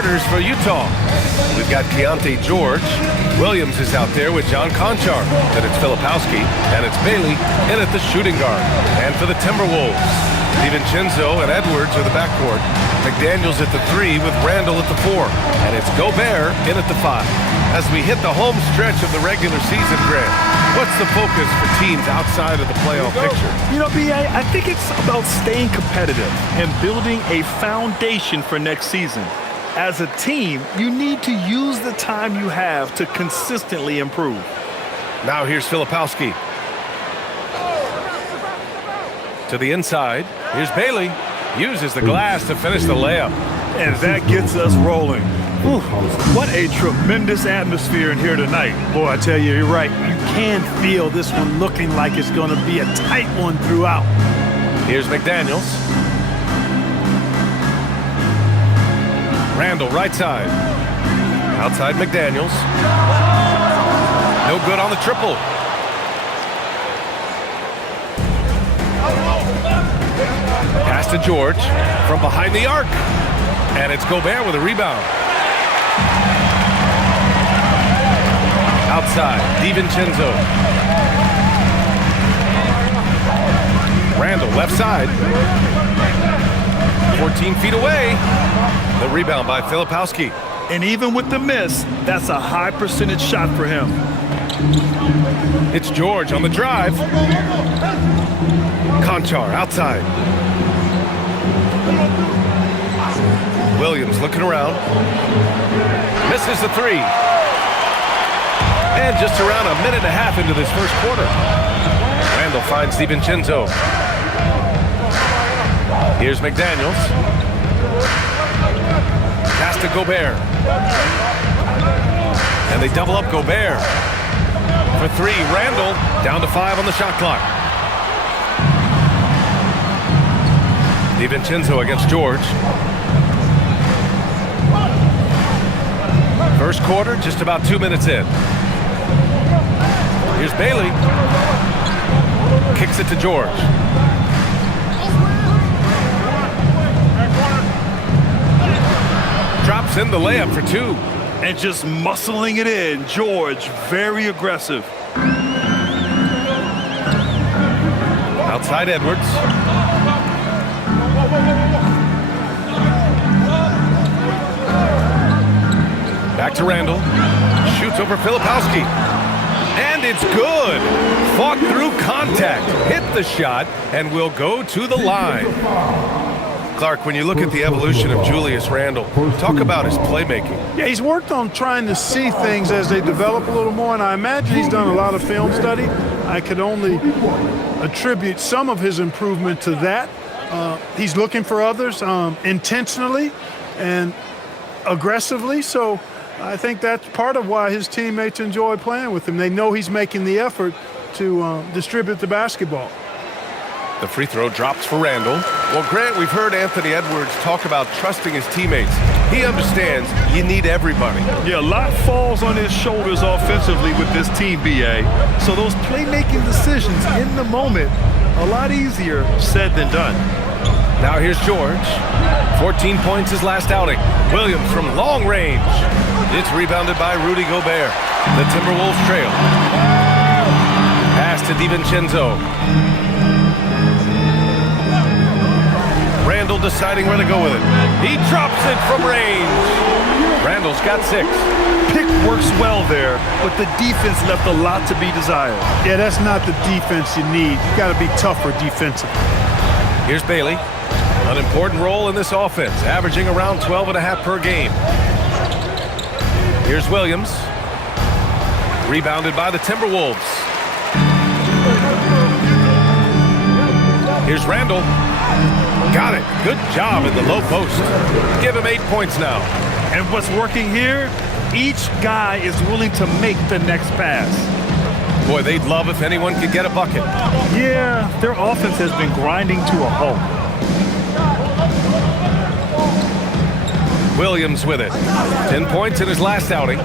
starters for Utah. We've got Keontae George. Williams is out there with John Conchar. Then it's Filipowski, and it's Bailey in at the shooting guard. And for the Timberwolves, DiVincenzo and Edwards are the backcourt. McDaniels at the 3 with Randall at the 4. And it's Gobert in at the 5. As we hit the home stretch of the regular season, Grant, what's the focus for teams outside of the playoff picture? You know, B.A., I think it's about staying competitive and building a foundation for next season. As a team, you need to use the time you have to consistently improve. Now here's Filipowski. To the inside. Here's Bailey. Uses the glass to finish the layup. And that gets us rolling. Whew, what a tremendous atmosphere in here tonight. Boy, I tell you, you're right. You can feel this one looking like it's going to be a tight one throughout. Here's McDaniels. Randall, right side. Outside McDaniels. No good on the triple. Pass to George from behind the arc. And it's Gobert with a rebound. Outside, DiVincenzo. Randall, left side. 14 feet away. The rebound by Filipowski. And even with the miss, that's a high percentage shot for him. It's George on the drive. Conchar outside. Williams looking around. Misses the 3. And just around a minute and a half into this first quarter. Randall finds DiVincenzo. Here's McDaniels. Pass to Gobert. And they double up Gobert. For 3, Randall down to 5 on the shot clock. DiVincenzo against George. First quarter, just about 2 minutes in. Here's Bailey. Kicks it to George. Drops in the layup for 2. And just muscling it in. George, very aggressive. Outside Edwards. Back to Randall. Shoots over Filipowski. And it's good. Fought through contact. Hit the shot and will go to the line. Clark, when you look at the evolution of Julius Randle, talk about his playmaking. Yeah, he's worked on trying to see things as they develop a little more, and I imagine he's done a lot of film study. I could only attribute some of his improvement to that. He's looking for others intentionally and aggressively, so I think that's part of why his teammates enjoy playing with him. They know he's making the effort to distribute the basketball. The free throw drops for Randall. Well, Grant, we've heard Anthony Edwards talk about trusting his teammates. He understands you need everybody. Yeah, a lot falls on his shoulders offensively with this team, B.A. So those playmaking decisions in the moment, a lot easier said than done. Now here's George. 14 points his last outing. Williams from long range. It's rebounded by Rudy Gobert. The Timberwolves trail. Pass to DiVincenzo. Randall deciding where to go with it. He drops it from range. Randall's got 6. Pick works well there, but the defense left a lot to be desired. Yeah, that's not the defense you need. You got to be tougher defensively. Here's Bailey. An important role in this offense, averaging around 12.5 per game. Here's Williams. Rebounded by the Timberwolves. Here's Randall. Got it. Good job in the low post. Give him 8 points now. And what's working here, each guy is willing to make the next pass. Boy, they'd love if anyone could get a bucket. Yeah, their offense has been grinding to a halt. Williams with it. 10 points in his last outing.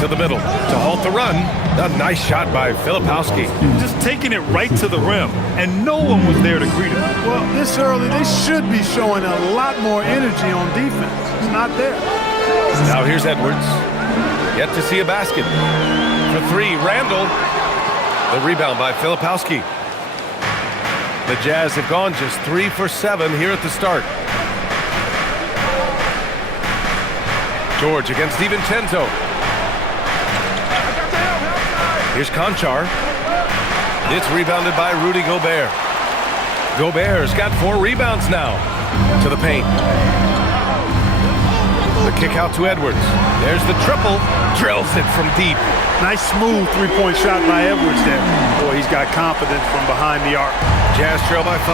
To to the middle to halt the run. A nice shot by Filipowski. Just taking it right to the rim, and no one was there to greet him. Well, this early, they should be showing a lot more energy on defense. It's not there. Now here's Edwards. Yet to see a basket. For three, Randall. The rebound by Filipowski. The Jazz have gone just 3 for 7 here at the start. George against DiVincenzo. Here's Conchar. It's rebounded by Rudy Gobert. Gobert's got 4 rebounds now. To the paint. The kick out to Edwards. There's the triple. Drills it from deep. Nice smooth three-point shot by Edwards there. Boy, he's got confidence from behind the arc. Jazz trail by 5.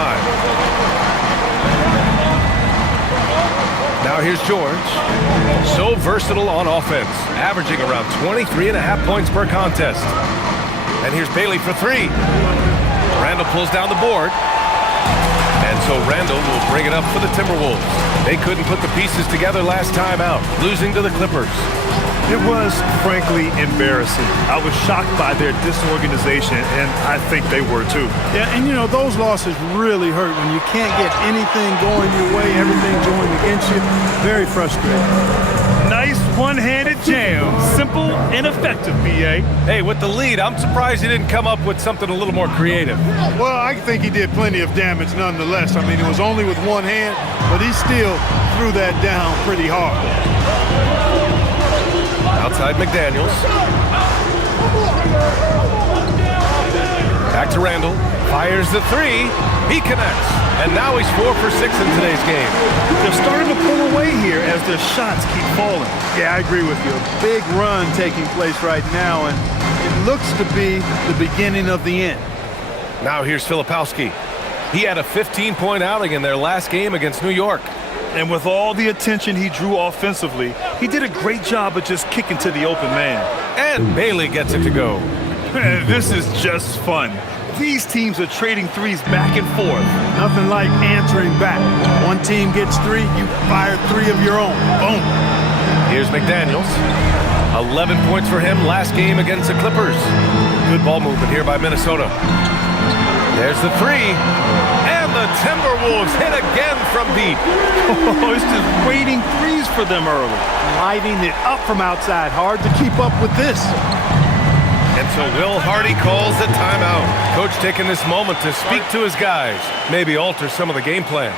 Now here's George. So versatile on offense, averaging around 23.5 points per contest. And here's Bailey for 3. Randall pulls down the board. And so Randall will bring it up for the Timberwolves. They couldn't put the pieces together last time out, losing to the Clippers. It was, frankly, embarrassing. I was shocked by their disorganization, and I think they were too. Yeah, and you know, those losses really hurt when you can't get anything going your way, everything going against you. Very frustrating. Nice one-handed jam. Simple and effective, B.A. Hey, with the lead, I'm surprised he didn't come up with something a little more creative. Well, I think he did plenty of damage nonetheless. I mean, it was only with one hand, but he still threw that down pretty hard. Outside McDaniels. Back to Randall. Fires the 3. He connects. And now he's 4 for 6 in today's game. They're starting to pull away here as their shots keep falling. Yeah, I agree with you. A big run taking place right now, and it looks to be the beginning of the end. Now here's Filipowski. He had a 15-point outing in their last game against New York. And with all the attention he drew offensively, he did a great job of just kicking to the open man. And Bailey gets it to go. This is just fun. These teams are trading threes back and forth. Nothing like answering back. One team gets 3, you fire 3 of your own. Boom. Here's McDaniels. 11 points for him last game against the Clippers. Good ball movement here by Minnesota. There's the 3. And the Timberwolves hit again from deep. Oh, it's just waiting threes for them early. Lighting it up from outside. Hard to keep up with this. And so Will Hardy calls the timeout. Coach taking this moment to speak to his guys. Maybe alter some of the game plan.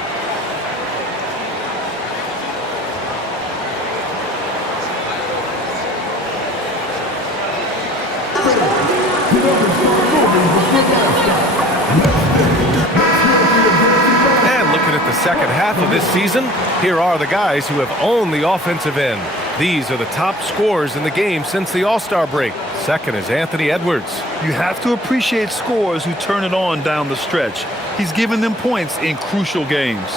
And looking at the second half of this season, here are the guys who have owned the offensive end. These are the top scorers in the game since the All-Star break. Second is Anthony Edwards. You have to appreciate scorers who turn it on down the stretch. He's given them points in crucial games.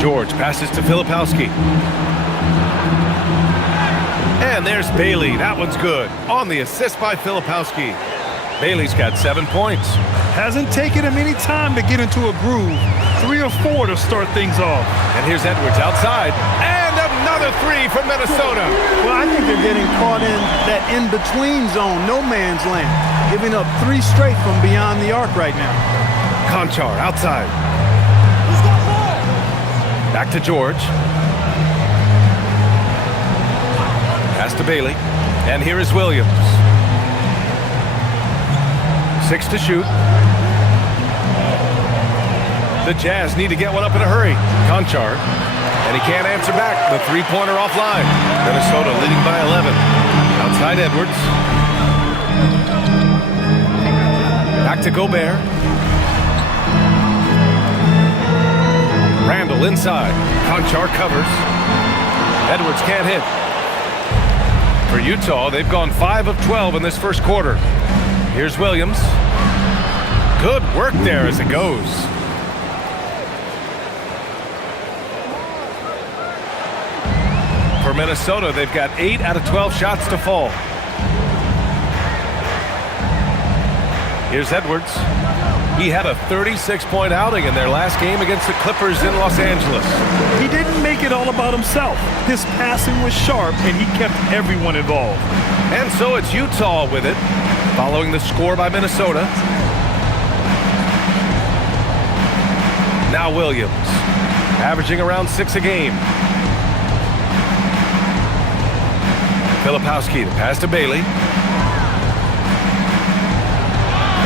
George passes to Filipowski. And there's Bailey. That one's good. On the assist by Filipowski. Bailey's got 7 points. Hasn't taken him any time to get into a groove. 3 or 4 to start things off. And here's Edwards outside. And another 3 from Minnesota. Well, I think they're getting caught in that in-between zone, no man's land. Giving up 3 straight from beyond the arc right now. Conchar outside. Back to George. Pass to Bailey. And here is Williams. 6 to shoot. The Jazz need to get one up in a hurry. Conchar. And he can't answer back. The three-pointer offline. Minnesota leading by 11. Outside Edwards. Back to Gobert. Randall inside. Conchar covers. Edwards can't hit. For Utah, they've gone 5 of 12 in this first quarter. Here's Williams. Good work there as it goes. For Minnesota, they've got 8 out of 12 shots to fall. Here's Edwards. He had a 36-point outing in their last game against the Clippers in Los Angeles. He didn't make it all about himself. His passing was sharp, and he kept everyone involved. And so it's Utah with it, following the score by Minnesota. Now Williams, averaging around 6 a game. Filipowski to pass to Bailey.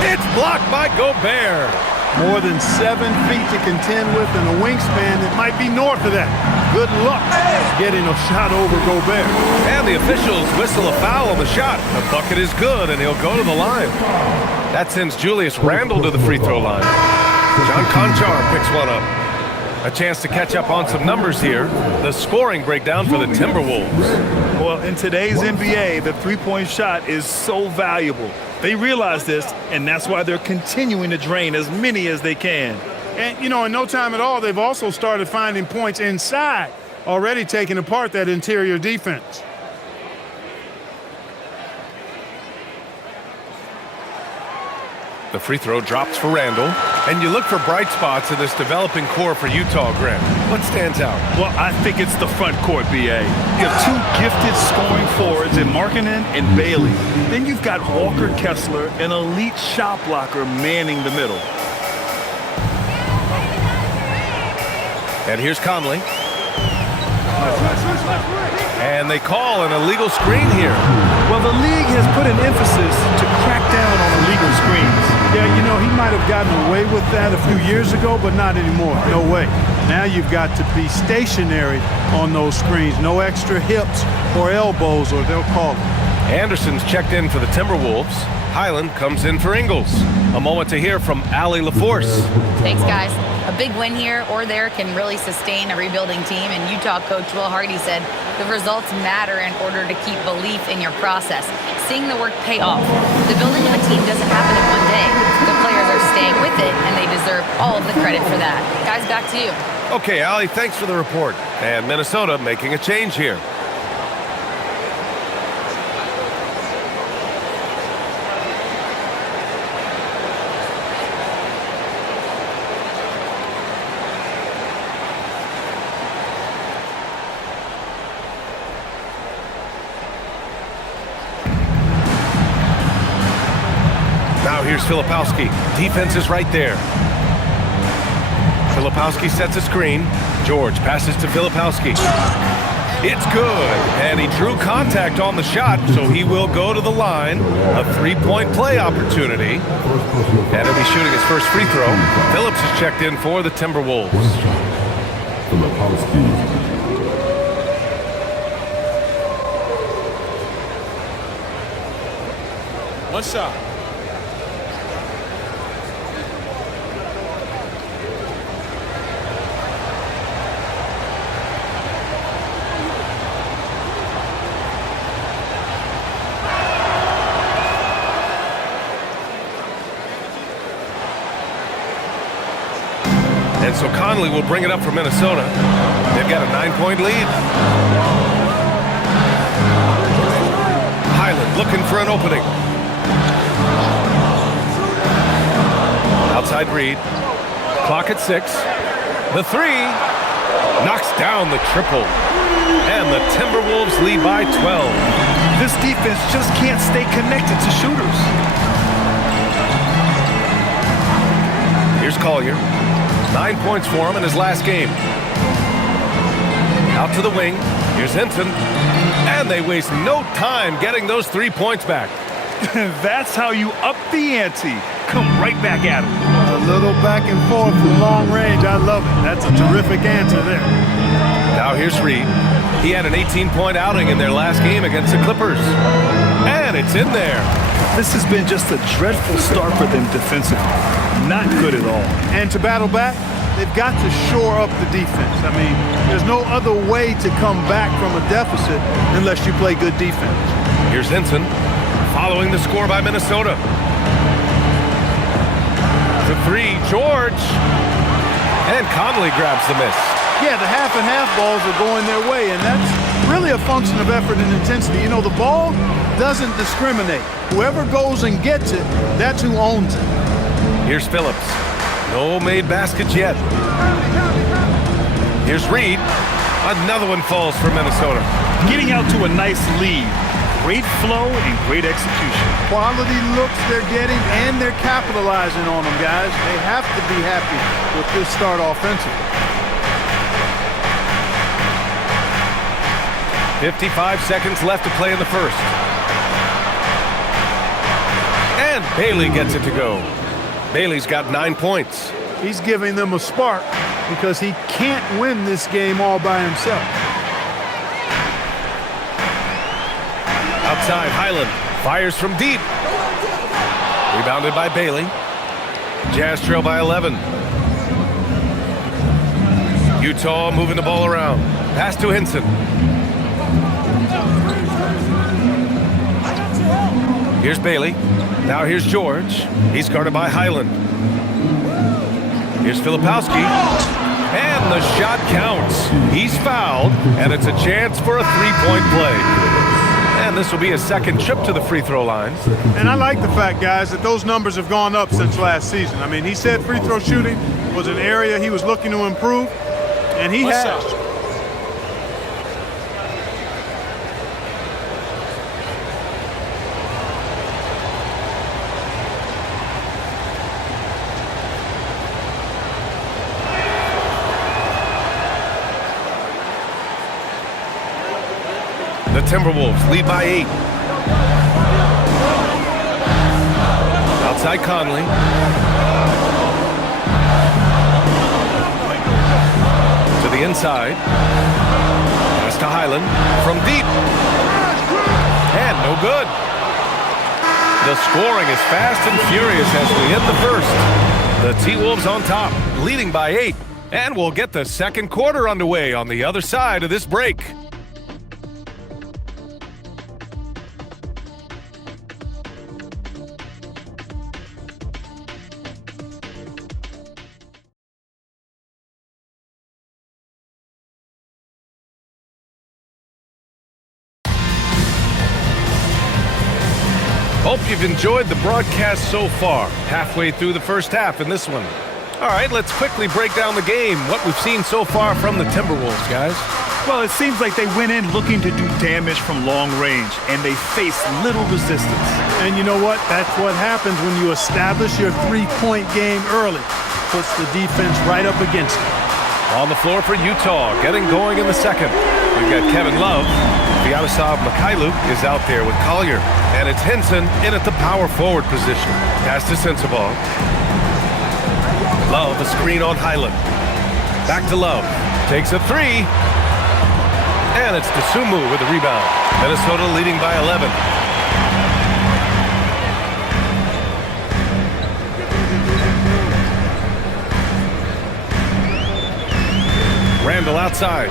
It's blocked by Gobert. More than 7 feet to contend with and a wingspan that might be north of that. Good luck getting a shot over Gobert. And the officials whistle a foul on the shot. The bucket is good, and he'll go to the line. That sends Julius Randle to the free throw line. John Conchar picks one up. A chance to catch up on some numbers here. The scoring breakdown for the Timberwolves. Well, in today's NBA, the three-point shot is so valuable. They realize this, and that's why they're continuing to drain as many as they can. And, you know, in no time at all, they've also started finding points inside, already taking apart that interior defense. The free throw drops for Randle. And you look for bright spots in this developing core for Utah, Graham. What stands out? Well, I think it's the front court, B.A. You have two gifted scoring forwards in Markkanen and Bailey. Then you've got Walker Kessler, an elite shot blocker, manning the middle. And here's Conley. And they call an illegal screen here. Well, the league has put an emphasis to crack down on illegal screens. Yeah, you know, he might have gotten away with that a few years ago, but not anymore. No way. Now you've got to be stationary on those screens. No extra hips or elbows, or they'll call it. Anderson's checked in for the Timberwolves. Highland comes in for Ingles. A moment to hear from Allie LaForce. Thanks, guys. A big win here or there can really sustain a rebuilding team, and Utah coach Will Hardy said the results matter in order to keep belief in your process. Seeing the work pay off. The building of a team doesn't happen in one day. The players are staying with it, and they deserve all of the credit for that. Guys, back to you. Okay, Allie, thanks for the report. And Minnesota making a change here. Now here's Filipowski. Defense is right there. Filipowski sets a screen. George passes to Filipowski. It's good. And he drew contact on the shot, so he will go to the line. A three-point play opportunity. And he'll be shooting his first free throw. Phillips is checked in for the Timberwolves. Filipowski. One shot. And so Conley will bring it up for Minnesota. They've got a 9-point lead. Highland looking for an opening. Outside Reed. Clock at 6. The three knocks down the triple. And the Timberwolves lead by 12. This defense just can't stay connected to shooters. Here's Collier. 9 points for him in his last game. Out to the wing. Here's Hinton. And they waste no time getting those 3 points back. That's how you up the ante. Come right back at him. A little back and forth from long range. I love it. That's a terrific answer there. Now here's Reed. He had an 18-point outing in their last game against the Clippers. And it's in there. This has been just a dreadful start for them defensively. Not good at all. And to battle back, they've got to shore up the defense. I mean, there's no other way to come back from a deficit unless you play good defense. Here's Hinton, following the score by Minnesota. The three, George. And Conley grabs the miss. Yeah, the half and half balls are going their way, and that's really a function of effort and intensity. You know, the ball doesn't discriminate. Whoever goes and gets it, that's who owns it. Here's Phillips. No made baskets yet. Here's Reed. Another one falls for Minnesota. Getting out to a nice lead. Great flow and great execution. Quality looks they're getting, and they're capitalizing on them, guys. They have to be happy with this start offensively. 55 seconds left to play in the first. And Bailey gets it to go. Bailey's got 9 points. He's giving them a spark because he can't win this game all by himself. Outside, Highland fires from deep. Rebounded by Bailey. Jazz trail by 11. Utah moving the ball around. Pass to Hinson. Here's Bailey. Now here's George. He's guarded by Highland. Here's Filipowski. And the shot counts. He's fouled, and it's a chance for a three-point play. And this will be his second trip to the free throw line. And I like the fact, guys, that those numbers have gone up since last season. I mean, he said free throw shooting was an area he was looking to improve, and he has. The Timberwolves lead by 8. Outside Conley. To the inside. Pass to Highland. From deep. And no good. The scoring is fast and furious as we hit the first. The T-Wolves on top, leading by 8. And we'll get the second quarter underway on the other side of this break. Hope you've enjoyed the broadcast so far. Halfway through the first half in this one. All right, let's quickly break down the game. What we've seen so far from the Timberwolves, guys. Well, it seems like they went in looking to do damage from long range, and they faced little resistance. And you know what? That's what happens when you establish your three-point game early. Puts the defense right up against it. On the floor for Utah, getting going in the second. We've got Kevin Love. Vyacheslav Mikhailuk is out there with Collier. And it's Hinson in at the power forward position. Pass to Sensabaugh. Love, a screen on Highland. Back to Love. Takes a three. And it's Dosunmu with the rebound. Minnesota leading by 11. Randall outside.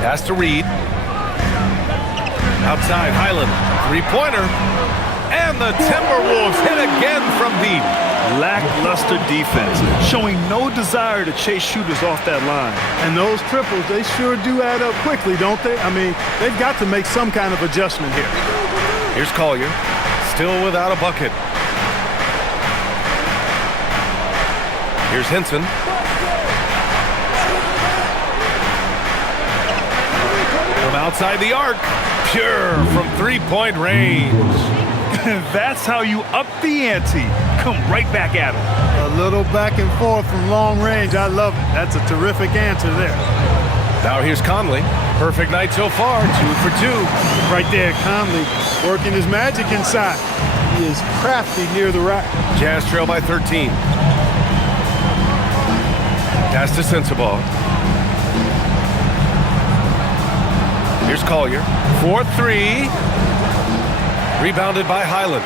Pass to Reed. Outside, Highland. Three-pointer. And the Timberwolves hit again from deep. Lackluster defense, showing no desire to chase shooters off that line. And those triples, they sure do add up quickly, don't they? I mean, they've got to make some kind of adjustment here. Here's Collier. Still without a bucket. Here's Hinson. From outside the arc. Pure from three-point range. That's how you up the ante. Come right back at him. A little back and forth from long range. I love it. That's a terrific answer there. Now here's Conley. Perfect night so far. 2 for 2. Right there, Conley working his magic inside. He is crafty near the rack. Jazz trail by 13. Pass to Sensabaugh. Here's Collier. 4-3. Rebounded by Highland.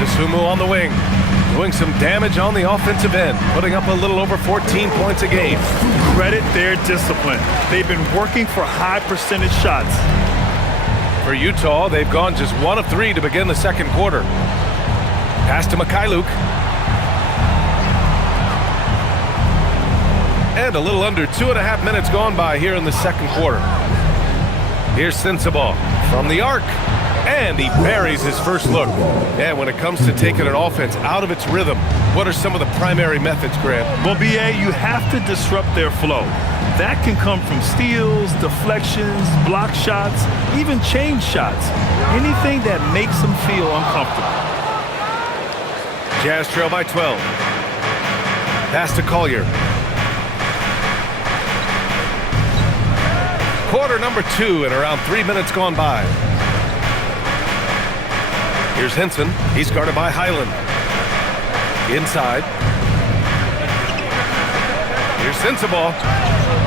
Dosunmu on the wing. Doing some damage on the offensive end. Putting up a little over 14 points a game. Credit their discipline. They've been working for high percentage shots. For Utah, they've gone just 1 of 3 to begin the second quarter. Pass to Mikhailuk. And a little under 2.5 minutes gone by here in the second quarter. Here's Sensabaugh from the arc. And he buries his first look. And when it comes to taking an offense out of its rhythm, what are some of the primary methods, Grant? Well, B.A., you have to disrupt their flow. That can come from steals, deflections, block shots, even change shots. Anything that makes them feel uncomfortable. Jazz trail by 12. Pass to Collier. Quarter number 2 and around 3 minutes gone by. Here's Henson. He's guarded by Highland. Inside. Here's Sensabaugh.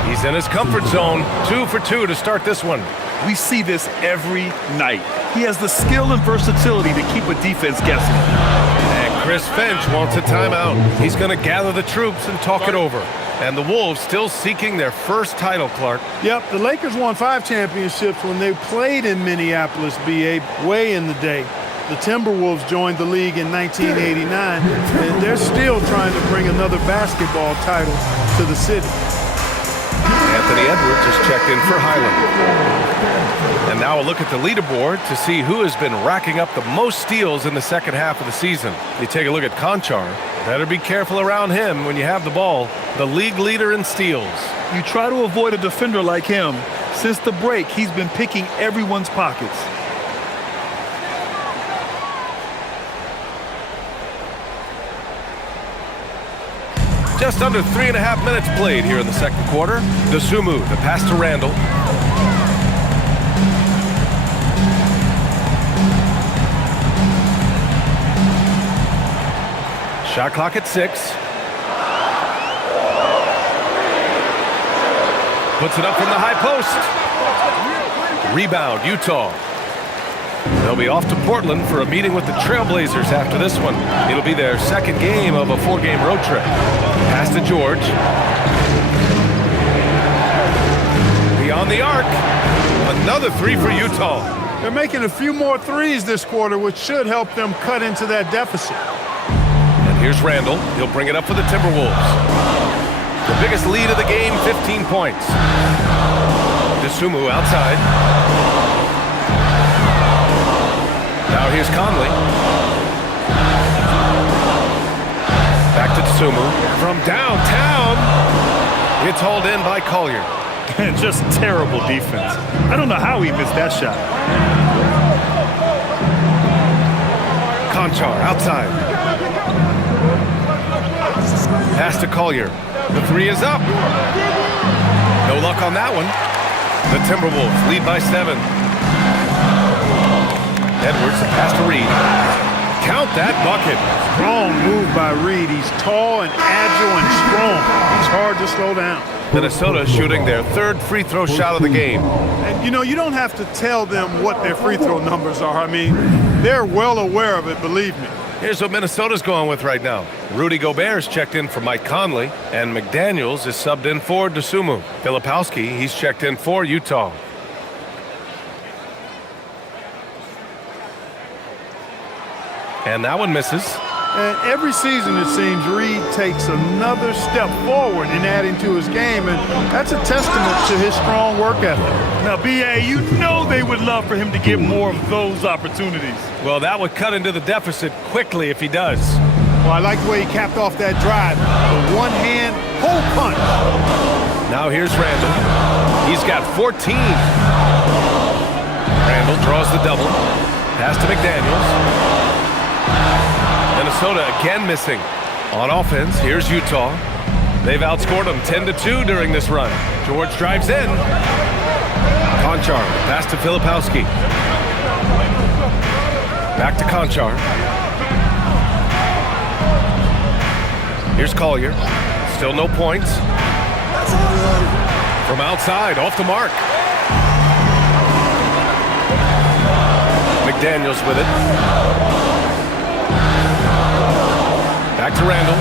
He's in his comfort zone. 2 for 2 to start this one. We see this every night. He has the skill and versatility to keep a defense guessing. And Chris Finch wants a timeout. He's going to gather the troops and talk it over. And the Wolves still seeking their first title, Clark. Yep, the Lakers won 5 championships when they played in Minneapolis, BA, way in the day. The Timberwolves joined the league in 1989, and they're still trying to bring another basketball title to the city. Anthony Edwards has checked in for Highland. And now a look at the leaderboard to see who has been racking up the most steals in the second half of the season. You take a look at Conchar. Better be careful around him when you have the ball. The league leader in steals. You try to avoid a defender like him. Since the break, he's been picking everyone's pockets. Just under 3.5 minutes played here in the second quarter. Dosunmu, the pass to Randall. Shot clock at 6. Puts it up from the high post. Rebound, Utah. They'll be off to Portland for a meeting with the Trailblazers after this one. It'll be their second game of a 4-game road trip. Pass to George. Beyond the arc. Another 3 for Utah. They're making a few more threes this quarter, which should help them cut into that deficit. And here's Randall. He'll bring it up for the Timberwolves. The biggest lead of the game, 15 points. Dosunmu outside. Now here's Conley. Back to Dosunmu. From downtown. It's hauled in by Collier. Just terrible defense. I don't know how he missed that shot. Conchar outside. Pass to Collier. The 3 is up. No luck on that one. The Timberwolves lead by 7. Edwards, the pass to Reed. Count that bucket. Strong move by Reed. He's tall and agile and strong. He's hard to slow down. Minnesota shooting their 3rd free throw shot of the game. And, you know, you don't have to tell them what their free throw numbers are. I mean, they're well aware of it, believe me. Here's what Minnesota's going with right now. Rudy Gobert's checked in for Mike Conley, and McDaniels is subbed in for Dosunmu. Filipowski, he's checked in for Utah. And that one misses. And every season, it seems, Reed takes another step forward in adding to his game, and that's a testament to his strong work ethic. Now, B.A., you know they would love for him to get more of those opportunities. Well, that would cut into the deficit quickly if he does. Well, I like the way he capped off that drive. The one-hand pull punch. Now here's Randall. He's got 14. Randall draws the double. Pass to McDaniels. Minnesota again missing. On offense, here's Utah. They've outscored them 10-2 during this run. George drives in. Conchar, pass to Filipowski. Back to Conchar. Here's Collier. Still no points. From outside, off the mark. McDaniels with it. Back to Randall.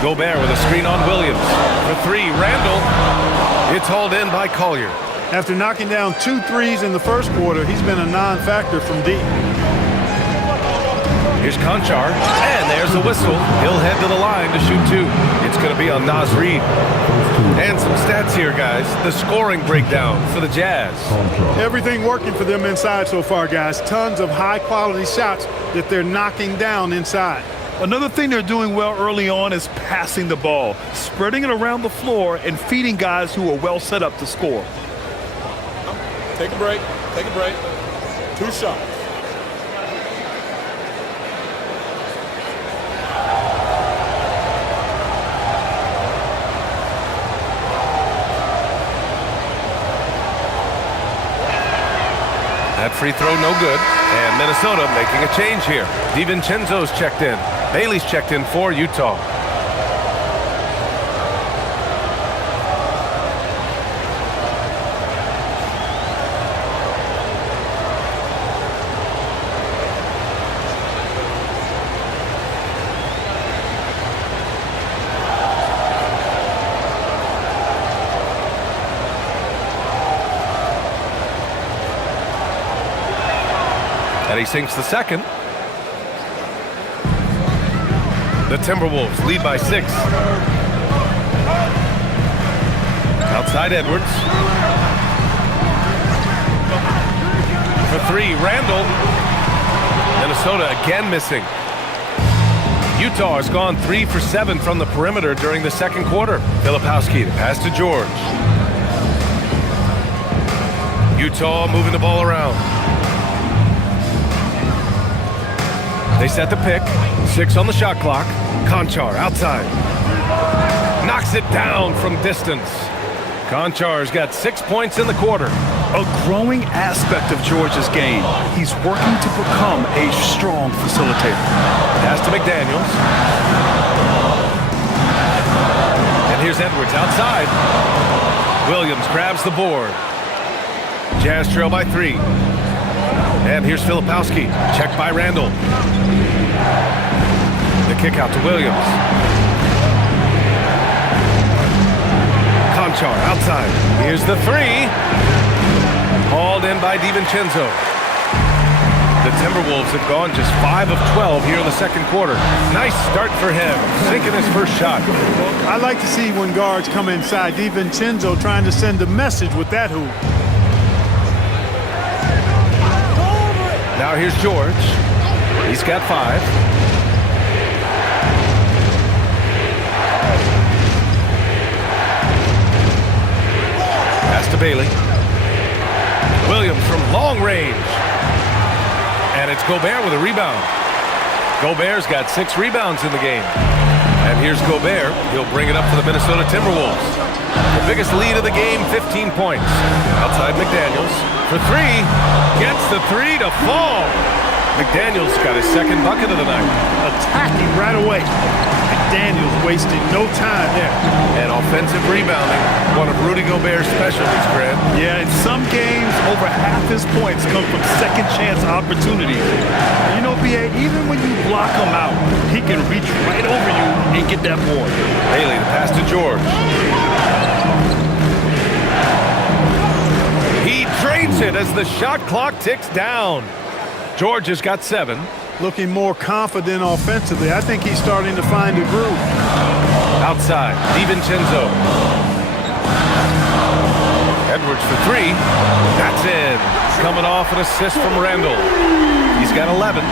Gobert with a screen on Williams. For 3, Randall. It's hauled in by Collier. After knocking down 2 threes in the first quarter, he's been a non-factor from deep. Here's Conchar, and there's the whistle. He'll head to the line to shoot 2. It's going to be on Naz Reid. And some stats here, guys. The scoring breakdown for the Jazz. Everything working for them inside so far, guys. Tons of high-quality shots that they're knocking down inside. Another thing they're doing well early on is passing the ball, spreading it around the floor and feeding guys who are well set up to score. Take a break. Take a break. 2 shots. That free throw no good. And Minnesota making a change here. DiVincenzo's checked in. Bailey's checked in for Utah. And he sinks the second. The Timberwolves lead by 6. Outside Edwards. For 3, Randall. Minnesota again missing. Utah has gone 3 for 7 from the perimeter during the second quarter. Filipowski to pass to George. Utah moving the ball around. They set the pick. 6 on the shot clock. Conchar outside. Knocks it down from distance. Conchar's got 6 points in the quarter. A growing aspect of George's game. He's working to become a strong facilitator. Pass to McDaniels. And here's Edwards outside. Williams grabs the board. Jazz trail by 3. And here's Filipowski. Checked by Randall. The kick out to Williams. Conchar outside. Here's the 3. Hauled in by DiVincenzo. The Timberwolves have gone just 5 of 12 here in the second quarter. Nice start for him, sinking his first shot. I like to see when guards come inside. DiVincenzo trying to send a message with that hoop. Now here's George. He's got 5. Pass to Bailey. Williams from long range. And it's Gobert with a rebound. Gobert's got 6 rebounds in the game. And here's Gobert. He'll bring it up for the Minnesota Timberwolves. The biggest lead of the game, 15 points. Outside McDaniels for 3. Gets the 3 to fall. McDaniels got his second bucket of the night. Attacking right away. McDaniels wasting no time there. And offensive rebounding, one of Rudy Gobert's specialties, Grant. Yeah, in some games, over half his points come from second chance opportunities. You know, B.A., even when you block him out, he can reach right over you and get that board. Bailey, the pass to George. He drains it as the shot clock ticks down. George has got 7. Looking more confident offensively. I think he's starting to find a groove. Outside, DiVincenzo. Edwards for 3. That's in. Coming off an assist from Randall. He's got 11.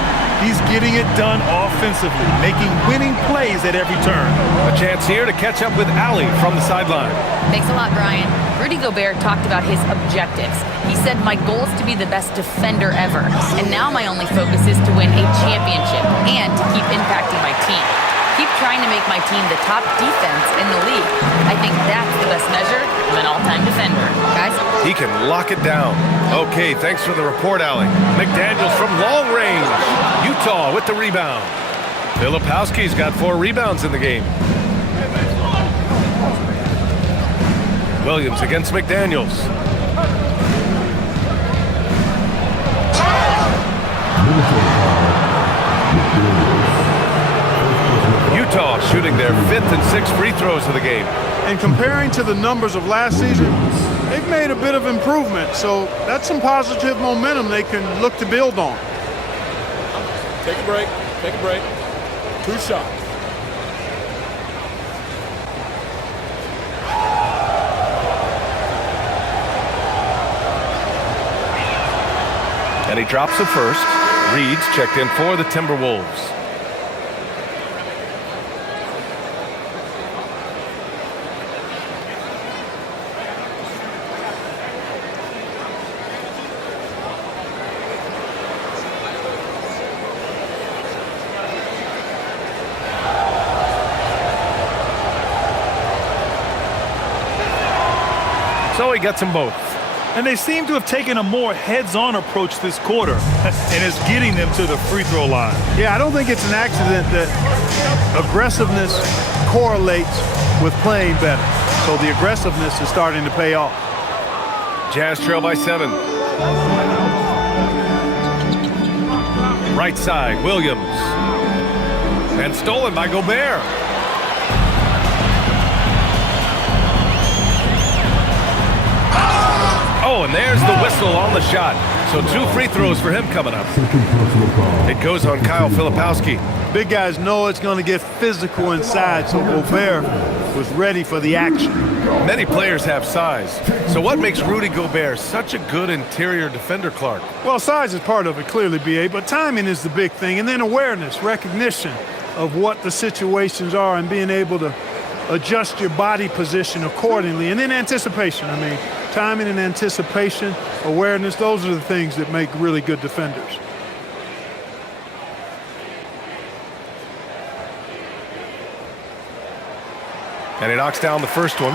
He's getting it done offensively, making winning plays at every turn. A chance here to catch up with Allie from the sideline. Thanks a lot, Brian. Rudy Gobert talked about his objectives. He said, my goal is to be the best defender ever. And now my only focus is to win a championship and to keep impacting my team. Keep trying to make my team the top defense in the league. I think that's the best measure of an all-time defender. Guys? He can lock it down. Okay, thanks for the report, Allie. McDaniels from long range. Utah with the rebound. Filipowski's got 4 rebounds in the game. Williams against McDaniels. Utah shooting their 5th and 6th free throws of the game. And comparing to the numbers of last season, they've made a bit of improvement. So that's some positive momentum they can look to build on. Take a break. Take a break. 2 shots. And he drops the first. Reed's checked in for the Timberwolves. So he gets them both. And they seem to have taken a more heads-on approach this quarter, and it's getting them to the free throw line. Yeah, I don't think it's an accident that aggressiveness correlates with playing better. So the aggressiveness is starting to pay off. Jazz trail by 7. Right side, Williams. And stolen by Gobert. Oh, and there's the whistle on the shot. So 2 free throws for him coming up. It goes on Kyle Filipowski. Big guys know it's going to get physical inside, so Gobert was ready for the action. Many players have size. So what makes Rudy Gobert such a good interior defender, Clark? Well, size is part of it, clearly, B.A., but timing is the big thing. And then awareness, recognition of what the situations are and being able to adjust your body position accordingly. And then anticipation. I mean, timing and anticipation, awareness, those are the things that make really good defenders. And he knocks down the first one.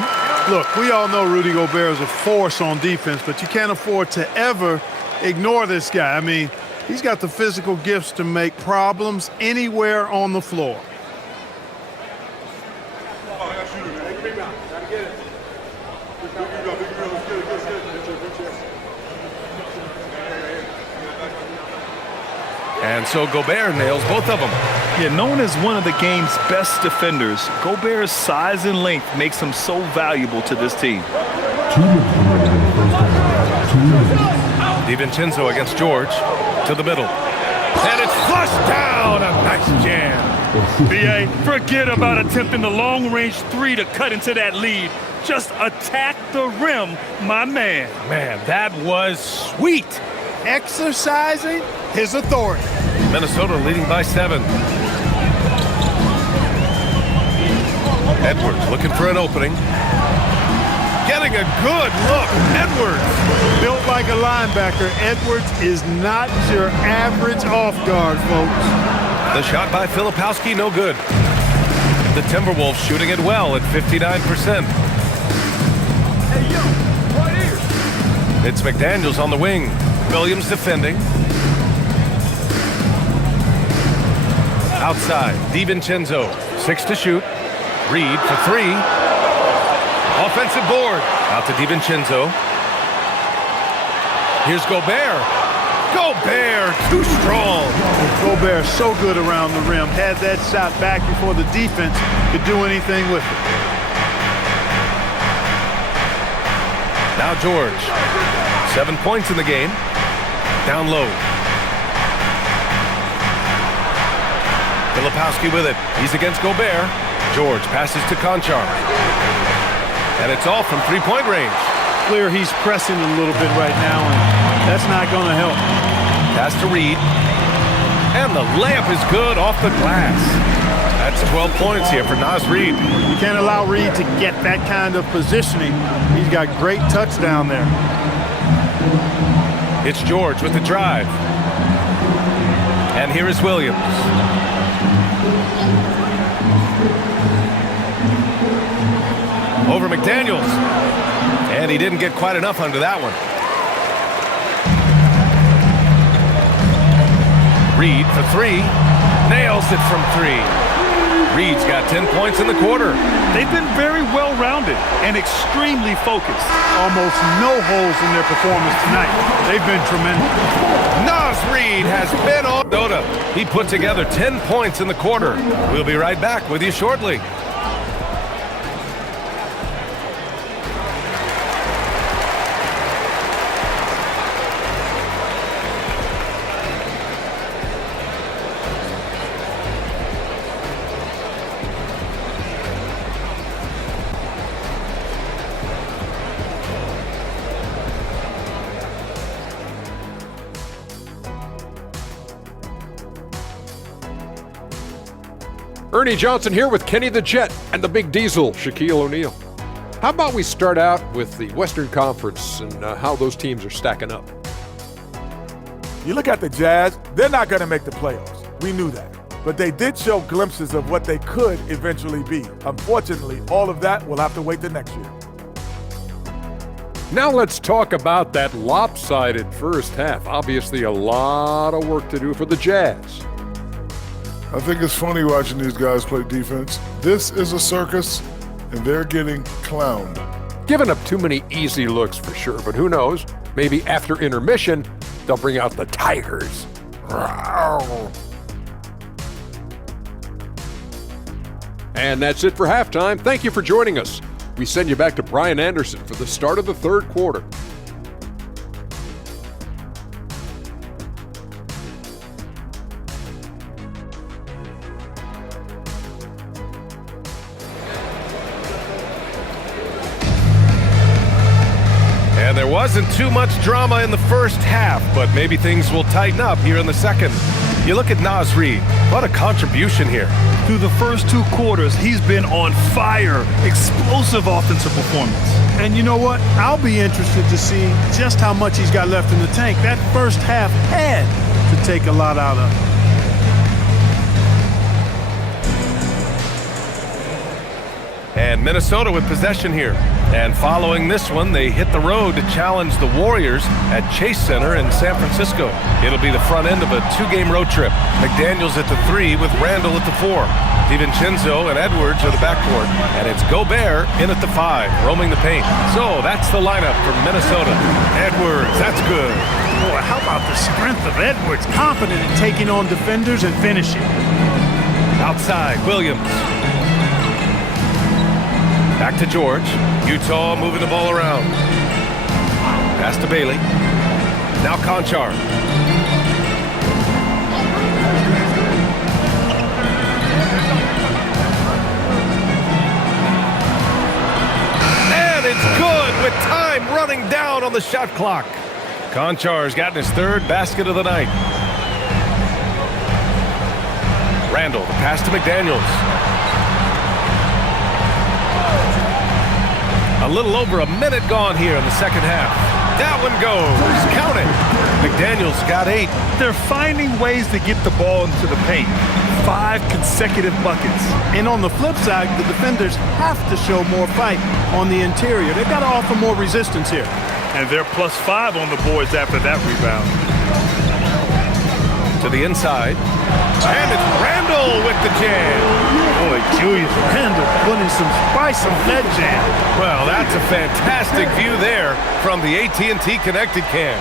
Look, we all know Rudy Gobert is a force on defense, but you can't afford to ever ignore this guy. I mean, he's got the physical gifts to make problems anywhere on the floor. And so Gobert nails both of them. Yeah, known as one of the game's best defenders, Gobert's size and length makes him so valuable to this team. DiVincenzo against George to the middle. And it's flushed down. A nice jam. B.A., forget about attempting the long-range 3 to cut into that lead. Just attack the rim, my man. Man, that was sweet. Exercising his authority. Minnesota leading by 7. Edwards looking for an opening. Getting a good look. Edwards. Built like a linebacker, Edwards is not your average off guard, folks. The shot by Filipowski, no good. The Timberwolves shooting it well at 59%. Hey, yo, right here. It's McDaniels on the wing. Williams defending. Outside, DiVincenzo. 6 to shoot. Reed for 3. Offensive board. Out to DiVincenzo. Here's Gobert. Gobert, too strong. Gobert so good around the rim. Had that shot back before the defense could do anything with it. Now George. 7 points in the game. Down low. Filipowski with it. He's against Gobert. George passes to Conchar. And it's all from three-point range. Clear he's pressing a little bit right now, and that's not going to help. Pass to Reed. And the layup is good off the glass. That's 12 points here for Naz Reid. You can't allow Reed to get that kind of positioning. He's got great touch down there. It's George with the drive. And here is Williams. Over McDaniels. And he didn't get quite enough under that one. Reed for 3. Nails it from 3. Reed's got 10 points in the quarter. They've been very well-rounded and extremely focused. Almost no holes in their performance tonight. They've been tremendous. Naz Reid has been on Dota. He put together 10 points in the quarter. We'll be right back with you shortly. Ernie Johnson here with Kenny the Jet and the Big Diesel, Shaquille O'Neal. How about we start out with the Western Conference and how those teams are stacking up? You look at the Jazz, they're not going to make the playoffs. We knew that. But they did show glimpses of what they could eventually be. Unfortunately, all of that will have to wait till next year. Now let's talk about that lopsided first half. Obviously a lot of work to do for the Jazz. I think it's funny watching these guys play defense. This is a circus, and they're getting clowned. Giving up too many easy looks for sure, but who knows? Maybe after intermission, they'll bring out the Tigers. And that's it for halftime. Thank you for joining us. We send you back to Brian Anderson for the start of the third quarter. And there wasn't too much drama in the first half, but maybe things will tighten up here in the second. You look at Naz Reid. What a contribution here. Through the first two quarters, he's been on fire. Explosive offensive performance. And you know what? I'll be interested to see just how much he's got left in the tank. That first half had to take a lot out of him. And Minnesota with possession here. And following this one, they hit the road to challenge the Warriors at Chase Center in San Francisco. It'll be the front end of a two-game road trip. McDaniels at the 3 with Randall at the 4. DiVincenzo and Edwards are the backcourt. And it's Gobert in at the 5, roaming the paint. So that's the lineup for Minnesota. Edwards, that's good. Boy, how about the strength of Edwards? Confident in taking on defenders and finishing. Outside, Williams. Back to George. Utah moving the ball around. Pass to Bailey. Now Conchar. And it's good with time running down on the shot clock. Conchar's gotten his third basket of the night. Randall, the pass to McDaniels. A little over a minute gone here in the second half. That one goes. Count it. McDaniels got 8. They're finding ways to get the ball into the paint. 5 consecutive buckets. And on the flip side, the defenders have to show more fight on the interior. They've got to offer more resistance here. And they're +5 on the boards after that rebound. To the inside. And it's Randall with the jam. Boy, Julius Randall putting some spice on that jam. Well, that's a fantastic view there from the AT&T Connected Cam.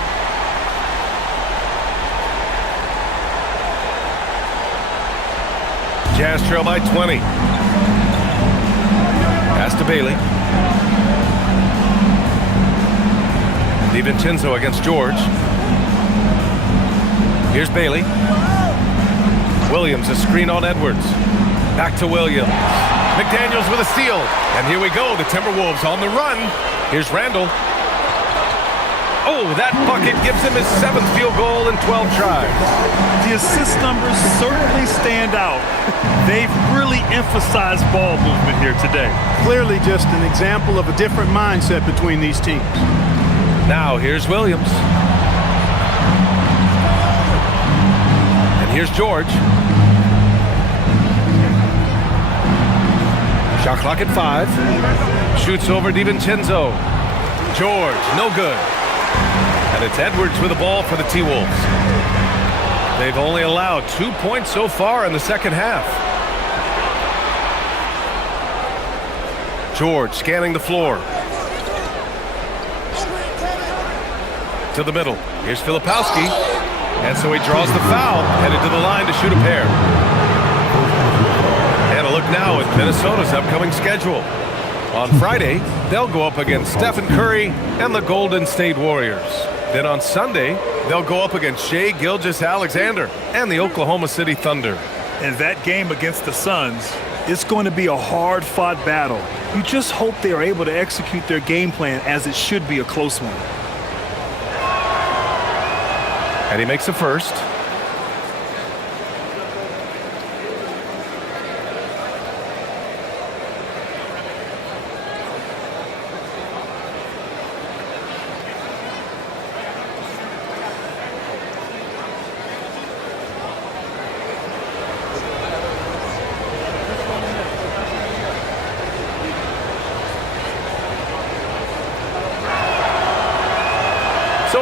Jazz trail by 20. Pass to Bailey. DiVincenzo against George. Here's Bailey. Williams, a screen on Edwards. Back to Williams. McDaniels with a steal. And here we go, the Timberwolves on the run. Here's Randall. Oh, that bucket gives him his 7th field goal in 12 tries. The assist numbers certainly stand out. They've really emphasized ball movement here today. Clearly just an example of a different mindset between these teams. Now here's Williams. And here's George. Shot clock at 5. Shoots over DiVincenzo. George, no good. And it's Edwards with the ball for the T-Wolves. They've only allowed 2 points so far in the second half. George scanning the floor. To the middle. Here's Filipowski. And so he draws the foul, headed to the line to shoot a pair. And a look now at Minnesota's upcoming schedule. On Friday, they'll go up against Stephen Curry and the Golden State Warriors. Then on Sunday, they'll go up against Shai Gilgeous-Alexander and the Oklahoma City Thunder. And that game against the Suns, it's going to be a hard-fought battle. You just hope they are able to execute their game plan as it should be a close one. And he makes the first.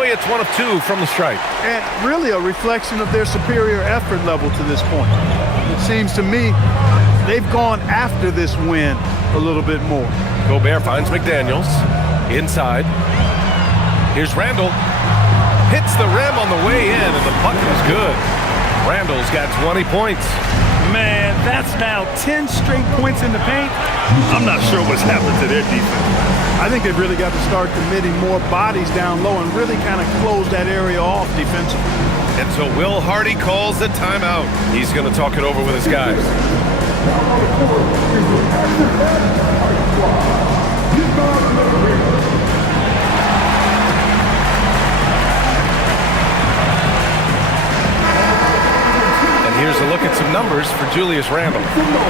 so he hits 1 of 2 from the stripe. And really a reflection of their superior effort level to this point. It seems to me they've gone after this win a little bit more. Gobert finds McDaniels inside. Here's Randall. Hits the rim on the way in, and the puck is good. Randall's got 20 points. Man, that's now 10 straight points in the paint. I'm not sure what's happened to their defense. I think they've really got to start committing more bodies down low and really kind of close that area off defensively. And so Will Hardy calls the timeout. He's going to talk it over with his guys. Here's a look at some numbers for Julius Randle.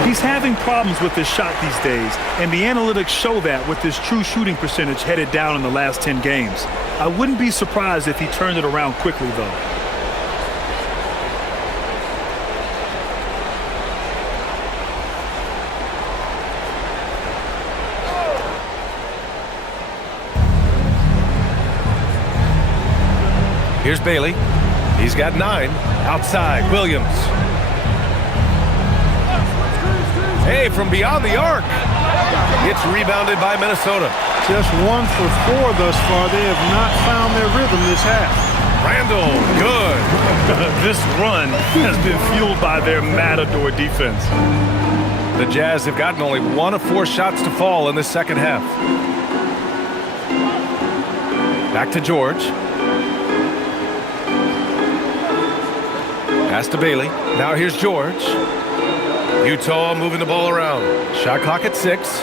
He's having problems with his shot these days, and the analytics show that with his true shooting percentage headed down in the last 10 games. I wouldn't be surprised if he turned it around quickly, though. Here's Bailey. He's got 9. Outside, Williams. Hey, from beyond the arc. It's rebounded by Minnesota. Just 1 for 4 thus far. They have not found their rhythm this half. Randall, good. This run has been fueled by their Matador defense. The Jazz have gotten only 1 of 4 shots to fall in this second half. Back to George. Pass to Bailey. Now here's George. Utah moving the ball around. Shot clock at 6.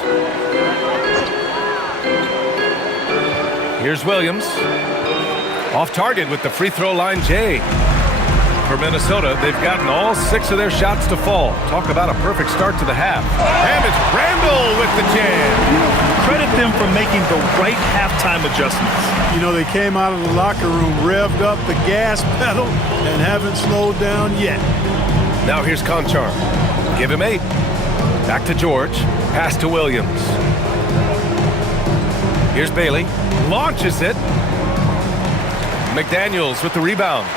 Here's Williams. Off target with the free throw line, Jay. For Minnesota, they've gotten all 6 of their shots to fall. Talk about a perfect start to the half. And it's Randall with the jam. Credit them for making the right halftime adjustments. You know, they came out of the locker room, revved up the gas pedal, and haven't slowed down yet. Now here's Conchar. Give him 8. Back to George. Pass to Williams. Here's Bailey. Launches it. McDaniels with the rebound.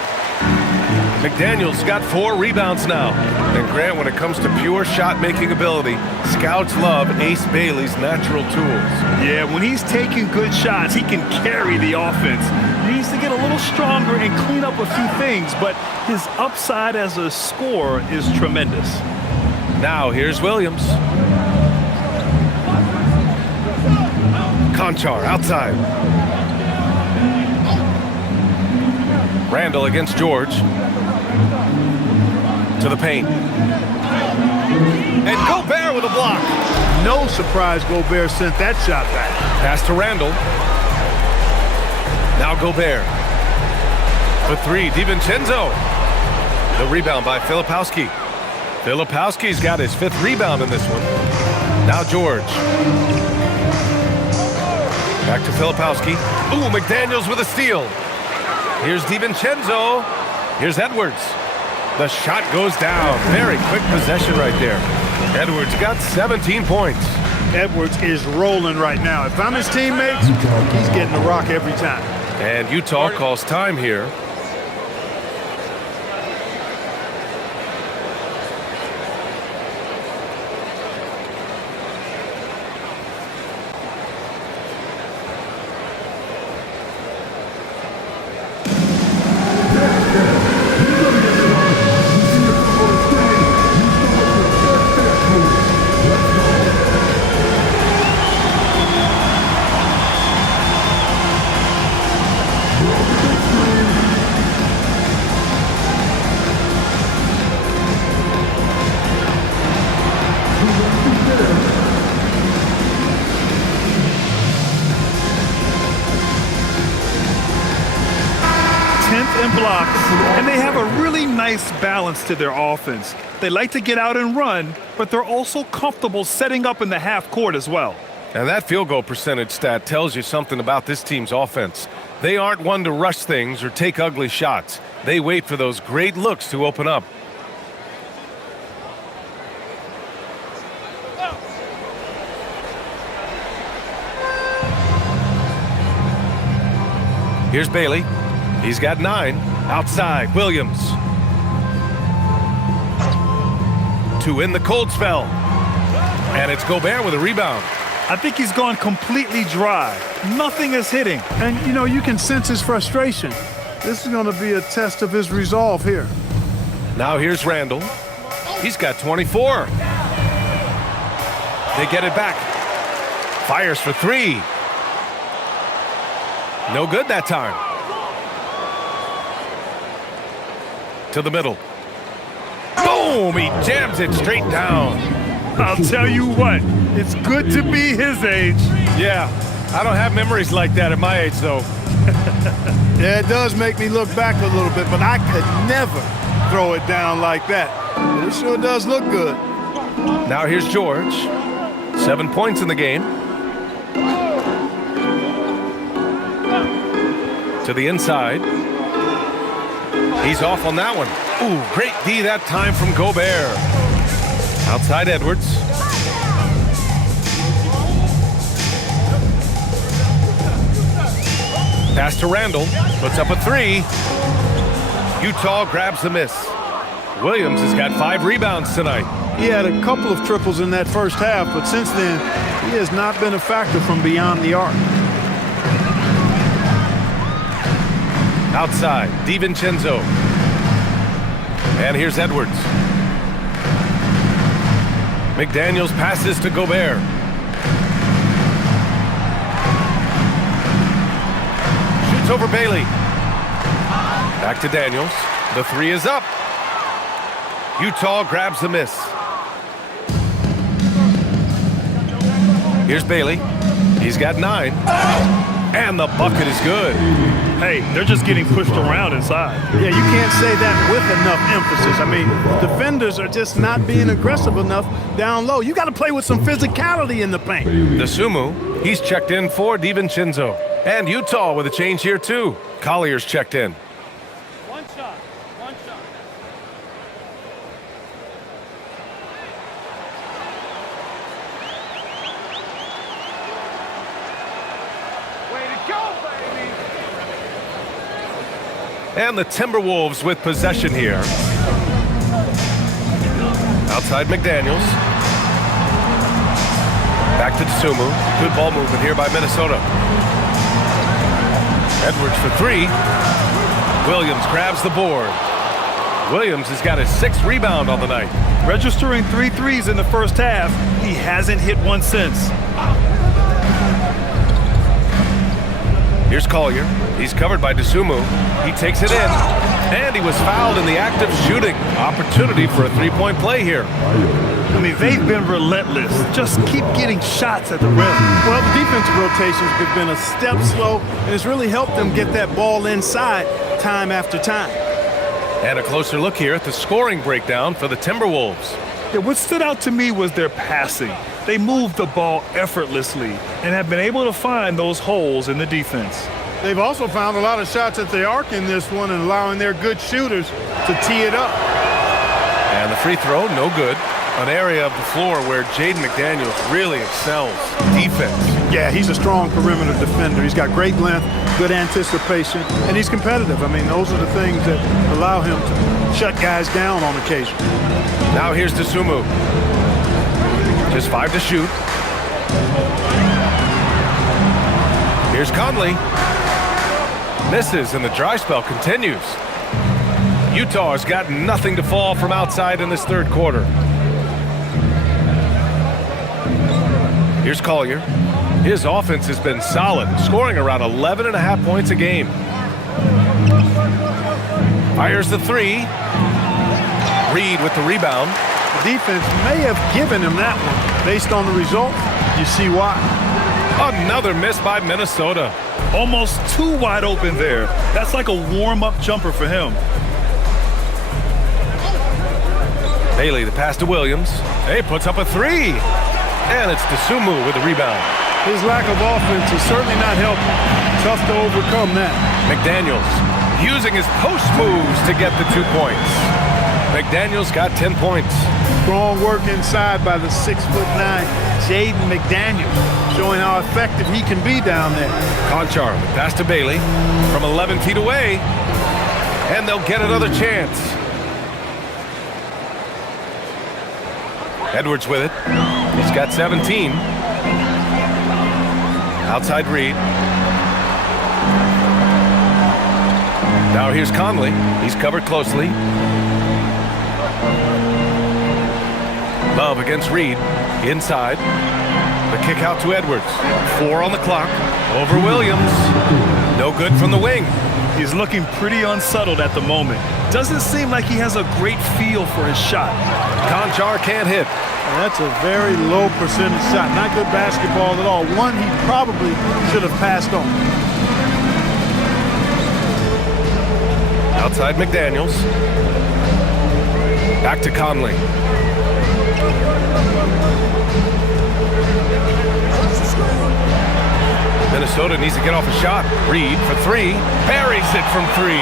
McDaniels got 4 rebounds now. And Grant, when it comes to pure shot-making ability, scouts love Ace Bailey's natural tools. Yeah, when he's taking good shots, he can carry the offense. He needs to get a little stronger and clean up a few things, but his upside as a scorer is tremendous. Now here's Williams. Conchar outside. Randall against George. To the paint. And Gobert with a block. No surprise Gobert sent that shot back. Pass to Randall. Now Gobert. For 3, DiVincenzo. The rebound by Filipowski. Filipowski's got his 5th rebound in this one. Now George. Back to Filipowski. Ooh, McDaniels with a steal. Here's DiVincenzo. Here's Edwards. The shot goes down. Very quick possession right there. Edwards got 17 points. Edwards is rolling right now. If I'm his teammates, he's getting the rock every time. And Utah calls time here. In blocks, and they have a really nice balance to their offense. They like to get out and run, but they're also comfortable setting up in the half court as well. And that field goal percentage stat tells you something about this team's offense. They aren't one to rush things or take ugly shots. They wait for those great looks to open up. Here's Bailey. He's got 9. Outside, Williams. 2 in the cold spell. And it's Gobert with a rebound. I think he's gone completely dry. Nothing is hitting. And, you know, you can sense his frustration. This is going to be a test of his resolve here. Now here's Randall. He's got 24. They get it back. Fires for 3. No good that time. To the middle. Boom! He jams it straight down. I'll tell you what, it's good to be his age. Yeah, I don't have memories like that at my age, though. Yeah, it does make me look back a little bit, but I could never throw it down like that. But it sure does look good. Now here's George. 7 points in the game. To the inside. He's off on that one. Ooh, great D that time from Gobert. Outside Edwards. Pass to Randall. Puts up a 3. Utah grabs the miss. Williams has got 5 rebounds tonight. He had a couple of triples in that first half, but since then, he has not been a factor from beyond the arc. Outside, DiVincenzo. And here's Edwards. McDaniels passes to Gobert. Shoots over Bailey. Back to Daniels. The 3 is up. Utah grabs the miss. Here's Bailey. He's got 9. And the bucket is good. Hey, they're just getting pushed around inside. Yeah, you can't say that with enough emphasis. I mean, defenders are just not being aggressive enough down low. You got to play with some physicality in the paint. Desumo, he's checked in for DiVincenzo. And Utah with a change here, too. Collier's checked in. One shot. And the Timberwolves with possession here. Outside McDaniels. Back to Desumo. Good ball movement here by Minnesota. Edwards for 3. Williams grabs the board. Williams has got his 6th rebound on the night. Registering 3 threes in the first half, he hasn't hit one since. Here's Collier. He's covered by Desumo. He takes it in. And he was fouled in the act of shooting. Opportunity for a 3-point play here. I mean, they've been relentless. Just keep getting shots at the rim. Well, the defensive rotations have been a step slow, and it's really helped them get that ball inside time after time. And a closer look here at the scoring breakdown for the Timberwolves. Yeah, what stood out to me was their passing. They moved the ball effortlessly and have been able to find those holes in the defense. They've also found a lot of shots at the arc in this one and allowing their good shooters to tee it up. And the free throw, no good. An area of the floor where Jaden McDaniels really excels. Defense. Yeah, he's a strong perimeter defender. He's got great length, good anticipation, and he's competitive. I mean, those are the things that allow him to shut guys down on occasion. Now here's Desumo. Just 5 to shoot. Here's Conley. Misses, and the dry spell continues. Utah has got nothing to fall from outside in this third quarter. Here's Collier. His offense has been solid, scoring around 11.5 points a game. Fires the 3. Reed with the rebound. The defense may have given him that one. Based on the result, you see why. Another miss by Minnesota. Almost too wide open there. That's like a warm-up jumper for him. Bailey, the pass to Williams. He puts up a 3. And it's Desumo with the rebound. His lack of offense is certainly not helping. Tough to overcome that. McDaniels using his post moves to get the 2 points. McDaniels got 10 points. Strong work inside by the 6'9" Jaden McDaniels, showing how effective he can be down there. Conchar, pass to Bailey from 11 feet away, and they'll get another chance. Edwards with it. He's got 17. Outside Reed. Now here's Conley. He's covered closely. Love against Reed. Inside. The kick out to Edwards. 4 on the clock. Over Williams. No good from the wing. He's looking pretty unsettled at the moment. Doesn't seem like he has a great feel for his shot. Conchar can't hit. That's a very low percentage shot. Not good basketball at all. One he probably should have passed on. Outside McDaniels. Back to Conley. Minnesota needs to get off a shot. Reed for 3. Buries it from 3.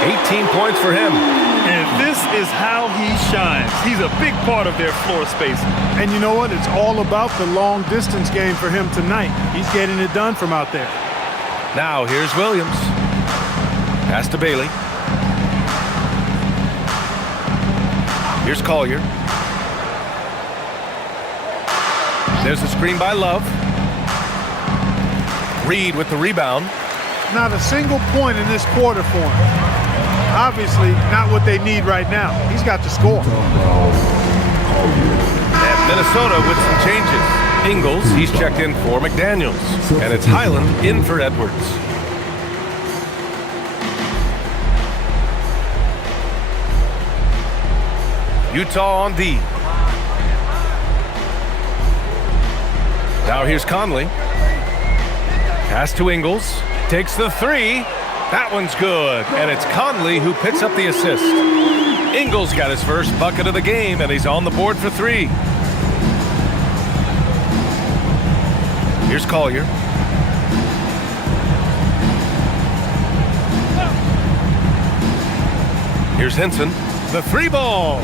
18 points for him. And this is how he shines. He's a big part of their floor space. And you know what? It's all about the long distance game for him tonight. He's getting it done from out there. Now here's Williams. Pass to Bailey. Here's Collier. There's a screen by Love. Reed with the rebound. Not a single point in this quarter for him. Obviously not what they need right now. He's got to score. And Minnesota with some changes. Ingles, he's checked in for McDaniels. And it's Highland in for Edwards. Utah on D. Now here's Conley. Pass to Ingles. Takes the 3. That one's good. And it's Conley who picks up the assist. Ingles got his first bucket of the game, and he's on the board for 3. Here's Collier. Here's Henson. The 3 ball.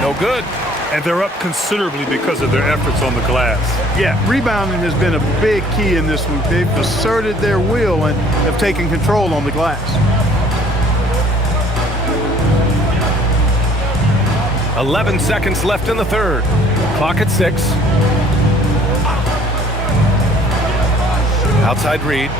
No good. And they're up considerably because of their efforts on the glass. Yeah, rebounding has been a big key in this one. They've asserted their will and have taken control on the glass. 11 seconds left in the third. Clock at 6. Outside Reed.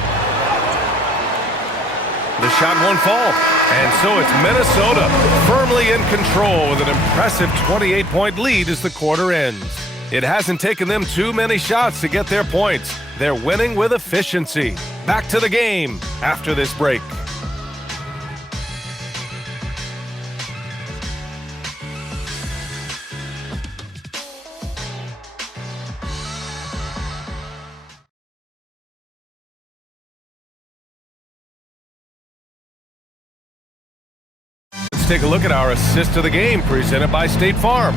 The shot won't fall. And so it's Minnesota firmly in control with an impressive 28-point lead as the quarter ends. It hasn't taken them too many shots to get their points. They're winning with efficiency. Back to the game after this break. Let's take a look at our assist of the game presented by State Farm.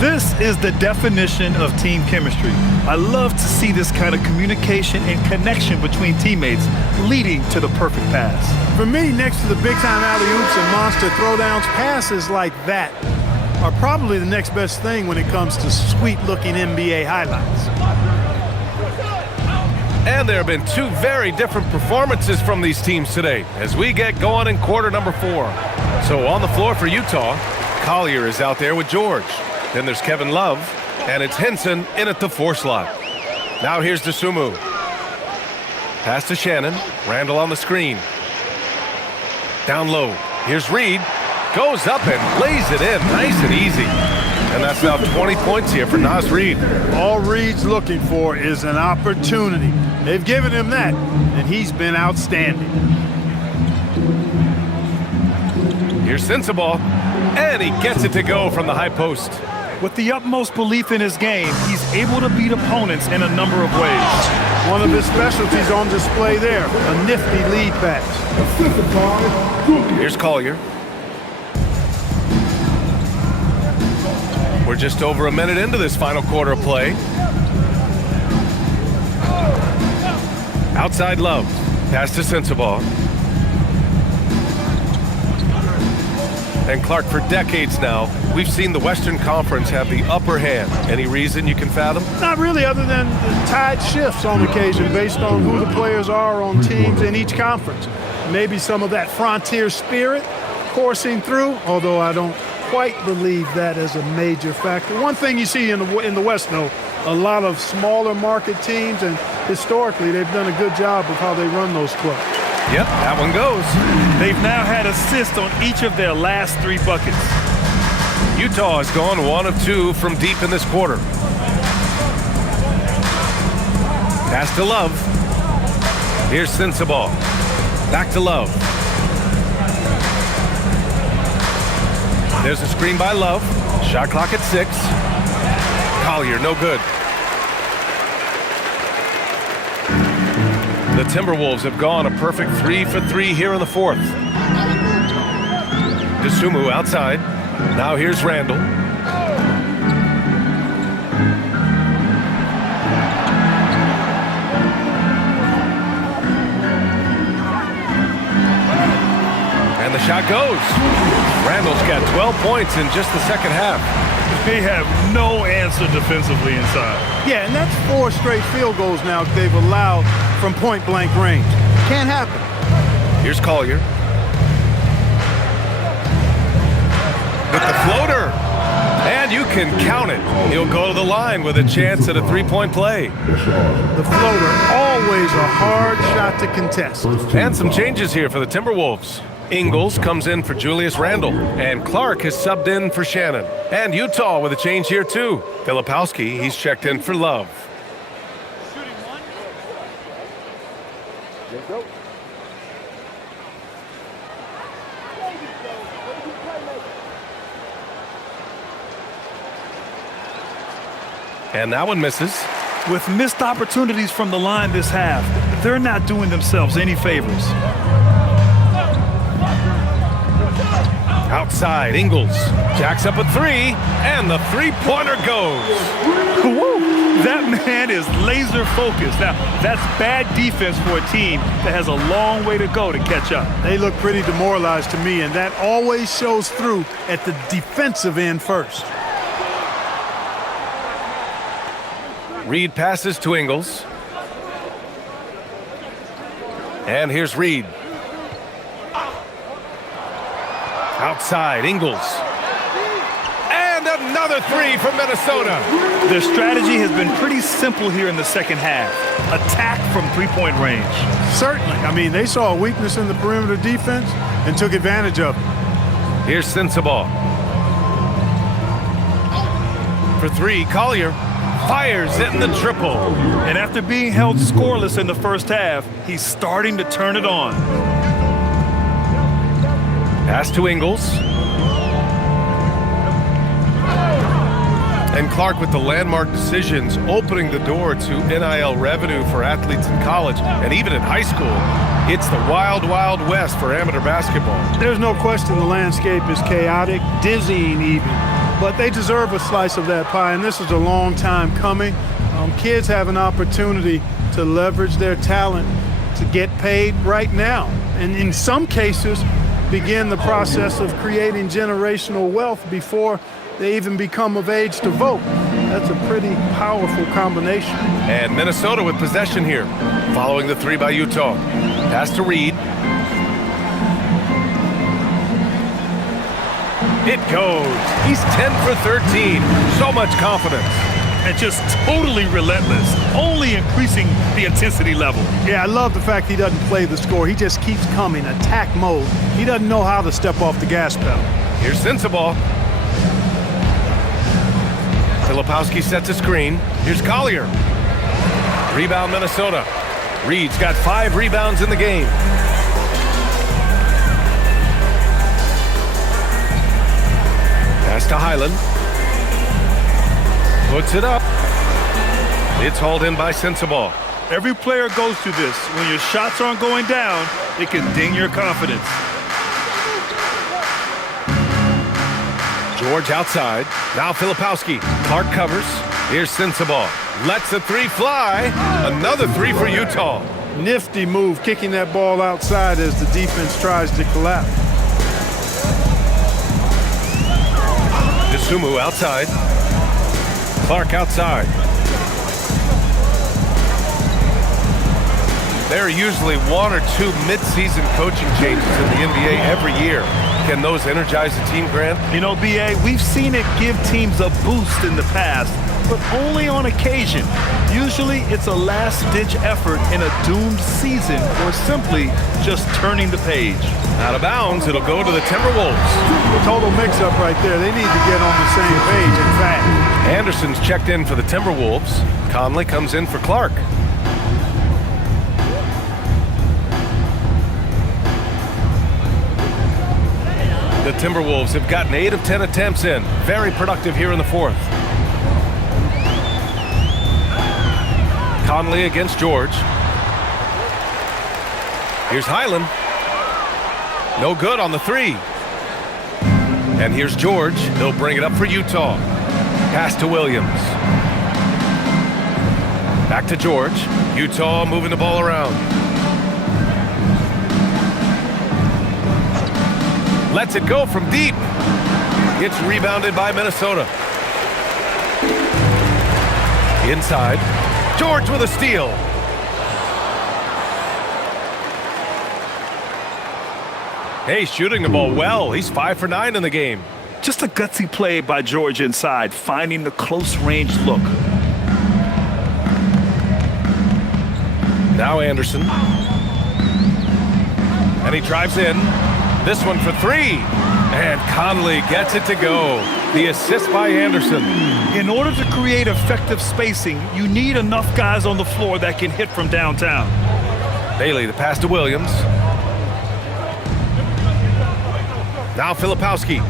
This is the definition of team chemistry. I love to see this kind of communication and connection between teammates leading to the perfect pass. For me, next to the big-time alley-oops and monster throwdowns, passes like that are probably the next best thing when it comes to sweet-looking NBA highlights. And there have been 2 very different performances from these teams today as we get going in quarter number 4. So on the floor for Utah, Collier is out there with George. Then there's Kevin Love, and it's Henson in at the 4 slot. Now here's DeSumo. Pass to Shannon. Randall on the screen. Down low. Here's Reed. Goes up and lays it in nice and easy. And that's now 20 points here for Naz Reid. All Reed's looking for is an opportunity. They've given him that, and he's been outstanding. Here's Sensabaugh, and he gets it to go from the high post. With the utmost belief in his game, he's able to beat opponents in a number of ways. One of his specialties on display there, a nifty lead pass. Here's Collier. We're just over a minute into this final quarter of play. Outside Love. Pass to Sensabaugh. And Clark, for decades now, we've seen the Western Conference have the upper hand. Any reason you can fathom? Not really, other than the tide shifts on occasion based on who the players are on teams in each conference. Maybe some of that frontier spirit coursing through, although I don't quite believe that as a major factor. One thing you see in the West, though, a lot of smaller market teams, and historically they've done a good job of how they run those clubs. Yep, that one goes. They've now had assists on each of their last 3 buckets. Utah has gone 1 of 2 from deep in this quarter. Pass to Love. Here's Sensabaugh. Back to Love. There's a screen by Love. Shot clock at 6. Collier, no good. The Timberwolves have gone a perfect 3 for 3 here in the 4th. Dosunmu outside. Now here's Randall. And the shot goes. Randall's got 12 points in just the second half. They have no answer defensively inside. Yeah, and that's 4 straight field goals now they've allowed from point-blank range. Can't happen. Here's Collier. With the floater. And you can count it. He'll go to the line with a chance at a 3-point play. The floater, always a hard shot to contest. And some changes here for the Timberwolves. Ingles comes in for Julius Randle, and Clark has subbed in for Shannon. And Utah with a change here too. Filipowski, he's checked in for Love. And that one misses. With missed opportunities from the line this half, they're not doing themselves any favors. Outside, Ingles jacks up a 3, and the 3-pointer goes. Woo! That man is laser focused. Now, that's bad defense for a team that has a long way to go to catch up. They look pretty demoralized to me, and that always shows through at the defensive end first. Reed passes to Ingles. And here's Reed. Outside, Ingles. And another 3 from Minnesota. Their strategy has been pretty simple here in the second half. Attack from 3-point range. Certainly. I mean, they saw a weakness in the perimeter defense and took advantage of it. Here's Sensabaugh. For 3, Collier fires in the triple. And after being held scoreless in the first half, he's starting to turn it on. Pass to Ingles. And Clark with the landmark decisions opening the door to NIL revenue for athletes in college and even in high school. It's the wild, wild west for amateur basketball. There's no question the landscape is chaotic, dizzying even. But they deserve a slice of that pie, and this is a long time coming. Kids have an opportunity to leverage their talent to get paid right now. And in some cases, begin the process of creating generational wealth before they even become of age to vote. That's a pretty powerful combination. And Minnesota with possession here, following the 3 by Utah. Pass to Reed. It goes. He's 10 for 13. So much confidence. And just totally relentless, only increasing the intensity level. Yeah, I love the fact he doesn't play the score. He just keeps coming, attack mode. He doesn't know how to step off the gas pedal. Here's Sensabaugh. Filipowski sets a screen. Here's Collier. Rebound Minnesota. Reed's got 5 rebounds in the game. Pass to Highland. Puts it up. It's hauled in by Sensabaugh. Every player goes through this. When your shots aren't going down, it can ding your confidence. George outside. Now Filipowski. Clark covers. Here's Sensabaugh. Lets the 3 fly. Another 3 for Utah. Nifty move, kicking that ball outside as the defense tries to collapse. Dosunmu outside. Clark outside. There are usually one or two mid-season coaching changes in the NBA every year. Can those energize the team, Grant? You know, B.A., we've seen it give teams a boost in the past, but only on occasion. Usually it's a last-ditch effort in a doomed season or simply just turning the page. Out of bounds, it'll go to the Timberwolves. Total mix-up right there. They need to get on the same page, in fact. Anderson's checked in for the Timberwolves. Conley comes in for Clark. The Timberwolves have gotten 8 of 10 attempts in. Very productive here in the fourth. Conley against George. Here's Highland. No good on the three. And here's George. He'll bring it up for Utah. Pass to Williams. Back to George. Utah moving the ball around. Lets it go from deep. It's rebounded by Minnesota. Inside. George with a steal. Hey, shooting the ball well. He's 5 for 9 in the game. Just a gutsy play by George inside, finding the close-range look. Now Anderson. And he drives in. This one for three. And Conley gets it to go. The assist by Anderson. In order to create effective spacing, you need enough guys on the floor that can hit from downtown. Bailey, the pass to Williams. Now Filipowski.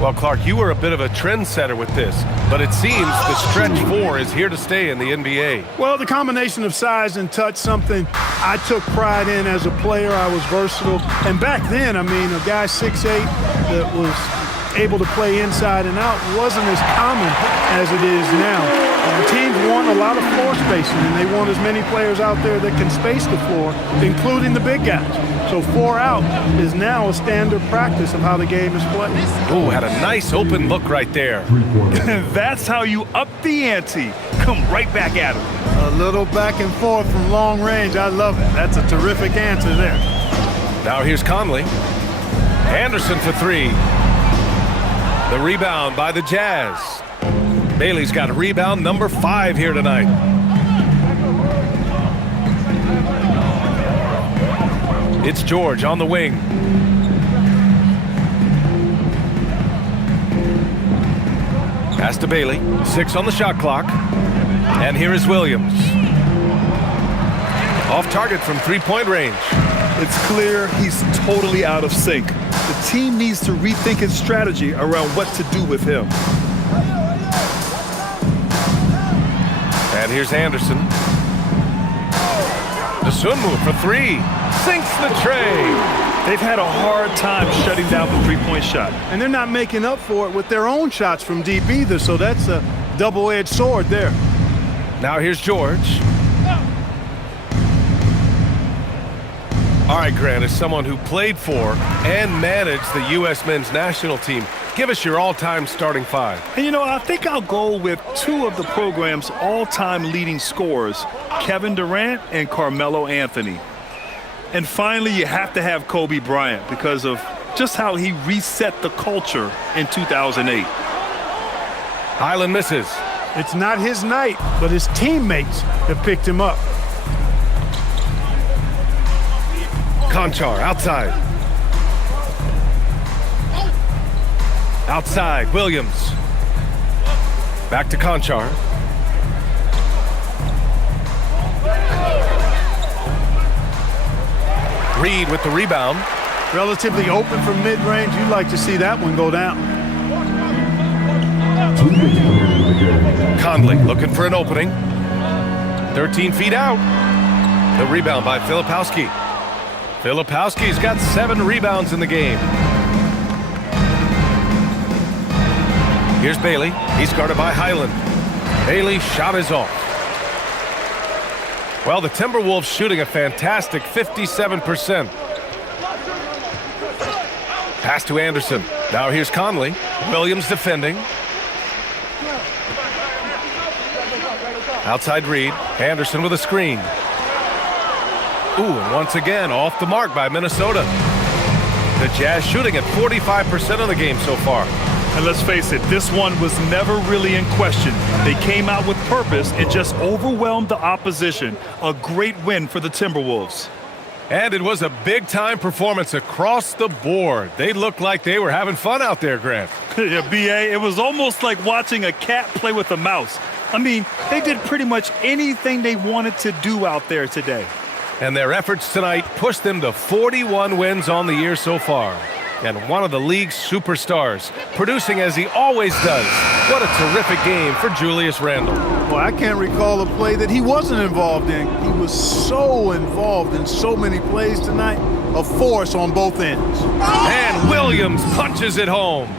Well, Clark, you were a bit of a trendsetter with this, but it seems the stretch four is here to stay in the NBA. Well, the combination of size and touch, something I took pride in as a player. I was versatile. And back then, I mean, a guy 6'8" that was able to play inside and out wasn't as common as it is now. Teams want a lot of floor spacing, and they want as many players out there that can space the floor, including the big guys. So 4 out is now a standard practice of how the game is played. Oh, had a nice open look right there. That's how you up the ante. Come right back at him. A little back and forth from long range. I love it. That's a terrific answer there. Now here's Conley. Anderson for three. The rebound by the Jazz. Bailey's got a rebound number 5 here tonight. It's George on the wing. Pass to Bailey. 6 on the shot clock. And here is Williams. Off target from three-point range. It's clear he's totally out of sync. The team needs to rethink its strategy around what to do with him. And here's Anderson. Dosunmu for three. Sinks the tray. They've had a hard time shutting down the three-point shot. And they're not making up for it with their own shots from deep either, so that's a double-edged sword there. Now here's George. All right, Grant, as someone who played for and managed the U.S. men's national team, give us your all-time starting 5. And, you know, I think I'll go with 2 of the program's all-time leading scorers, Kevin Durant and Carmelo Anthony. And finally, you have to have Kobe Bryant because of just how he reset the culture in 2008. Highland misses. It's not his night, but his teammates have picked him up. Conchar outside. Outside, Williams. Back to Conchar. Reed with the rebound. Relatively open from mid-range. You'd like to see that one go down. Conley looking for an opening. 13 feet out. The rebound by Filipowski. Filipowski's got 7 rebounds in the game. Here's Bailey. He's guarded by Highland. Bailey's shot is off. Well, the Timberwolves shooting a fantastic 57%. Pass to Anderson. Now here's Conley. Williams defending. Outside Reed. Anderson with a screen. Ooh, and once again, off the mark by Minnesota. The Jazz shooting at 45% of the game so far. And let's face it, this one was never really in question. They came out with purpose and just overwhelmed the opposition. A great win for the Timberwolves. And it was a big-time performance across the board. They looked like they were having fun out there, Grant. Yeah, B.A., it was almost like watching a cat play with a mouse. I mean, they did pretty much anything they wanted to do out there today. And their efforts tonight pushed them to 41 wins on the year so far. And one of the league's superstars, producing as he always does. What a terrific game for Julius Randle. Well, I can't recall a play that he wasn't involved in. He was so involved in so many plays tonight. A force on both ends. And Williams punches it home.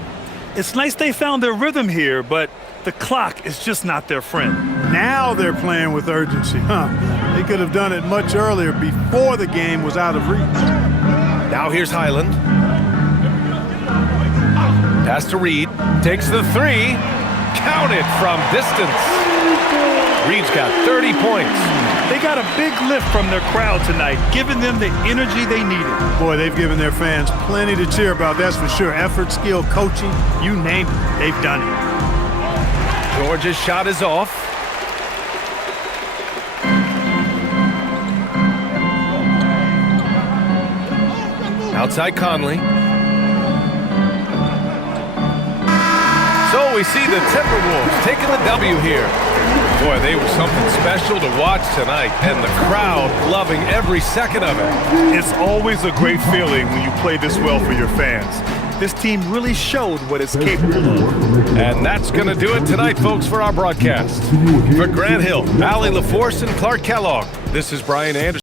It's nice they found their rhythm here, but the clock is just not their friend. Now they're playing with urgency, huh? They could have done it much earlier before the game was out of reach. Now here's Highland. Pass to Reed. Takes the three. Count it from distance. Reed's got 30 points. They got a big lift from their crowd tonight, giving them the energy they needed. Boy, they've given their fans plenty to cheer about, that's for sure. Effort, skill, coaching, you name it, they've done it. George's shot is off. Outside Conley. So we see the Timberwolves taking the W here. Boy, they were something special to watch tonight, and the crowd loving every second of it. It's always a great feeling when you play this well for your fans. This team really showed what it's capable of. And that's going to do it tonight, folks, for our broadcast. For Grant Hill, Allie LaForce, and Clark Kellogg, this is Brian Anderson.